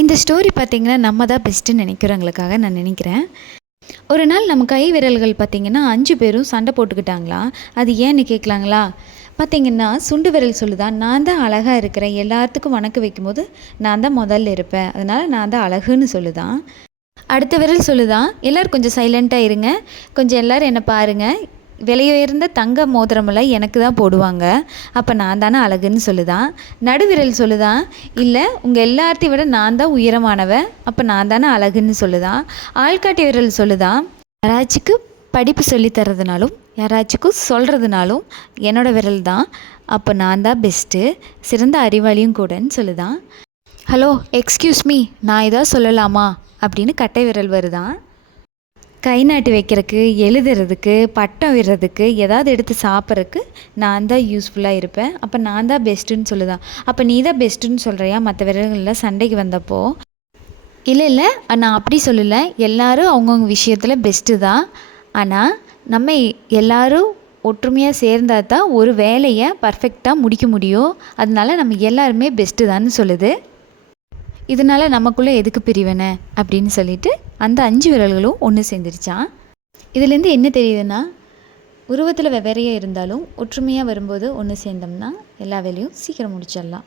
இந்த ஸ்டோரி பார்த்திங்கன்னா நம்ம தான் பெஸ்ட்டுன்னு நினைக்கிறவங்களுக்காக நான் நினைக்கிறேன். ஒரு நாள் நம்ம கை விரல்கள் பார்த்திங்கன்னா அஞ்சு பேரும் சண்டை போட்டுக்கிட்டாங்களா? அது ஏன்னு கேட்கலாங்களா? பார்த்திங்கன்னா சுண்டு விரல் சொல்லுதான் நான் தான் அழகாக இருக்கிறேன். எல்லாத்துக்கும் வணக்கம் வைக்கும்போது நான் தான் முதல்ல இருப்பேன். அதனால் நான் தான் அழகுன்னு சொல்லுதான் அடுத்த விரல் சொல்லுதான் எல்லோரும் கொஞ்சம் சைலண்ட்டாக இருங்க. கொஞ்சம் எல்லோரும் என்னை பாருங்கள் விலையுயர்ந்த தங்க மோதிரமெல்லாம் எனக்கு தான் போடுவாங்க. அப்போ நான் தானே அழகுன்னு சொல்லுதான். நடுவிரல் சொல்லுதான். இல்லை உங்கள் எல்லாத்தையும் விட நான் தான் உயரமானவ. அப்போ நான் தானே அழகுன்னு சொல்லுதான். ஆள்காட்டி விரல் சொல்லுதான். யாராச்சுக்கு படிப்பு சொல்லித்தரதுனாலும் யாராச்சுக்கும் சொல்கிறதுனாலும் என்னோட விரல் தான். அப்போ நான் தான் பெஸ்ட்டு சிறந்த அறிவாளியும் கூடன்னு சொல்லுதான். ஹலோ எக்ஸ்கியூஸ் மீ நான் இதாக சொல்லலாமா? அப்படின்னு கட்டை விரல் வருதான். கை நாட்டி வைக்கிறதுக்கு எழுதுறதுக்கு பட்டம் விடுறதுக்கு ஏதாவது எடுத்து சாப்பிட்றதுக்கு நான் தான் யூஸ்ஃபுல்லாக இருப்பேன். அப்போ நான் தான் பெஸ்ட்டுன்னு சொல்லுதான். அப்போ நீ தான் பெஸ்ட்டுன்னு சொல்கிறியா மற்ற விரல்களில் சண்டைக்கு வந்தப்போ? இல்லை இல்லை. நான் அப்படி சொல்லலை. எல்லோரும் அவங்கவுங்க விஷயத்தில் பெஸ்ட்டு தான். ஆனால் நம்ம எல்லாரும் ஒற்றுமையாக சேர்ந்தால் தான் ஒரு வேலையை பர்ஃபெக்டாக முடிக்க முடியும். அதனால நம்ம எல்லாருமே பெஸ்ட்டு தான் சொல்லுது. இதனால் நமக்குள்ளே எதுக்கு பிரிவினை? அப்படின்னு சொல்லிட்டு அந்த அஞ்சு விரல்களும் ஒன்று சேர்ந்துருச்சான் இதுலேருந்து என்ன தெரியுதுன்னா உருவத்தில் வெவ்வேறையாக இருந்தாலும் ஒற்றுமையாக வரும்போது ஒன்று சேர்ந்தோம்னா எல்லா வேலையும் சீக்கிரம் முடிச்சிடலாம்.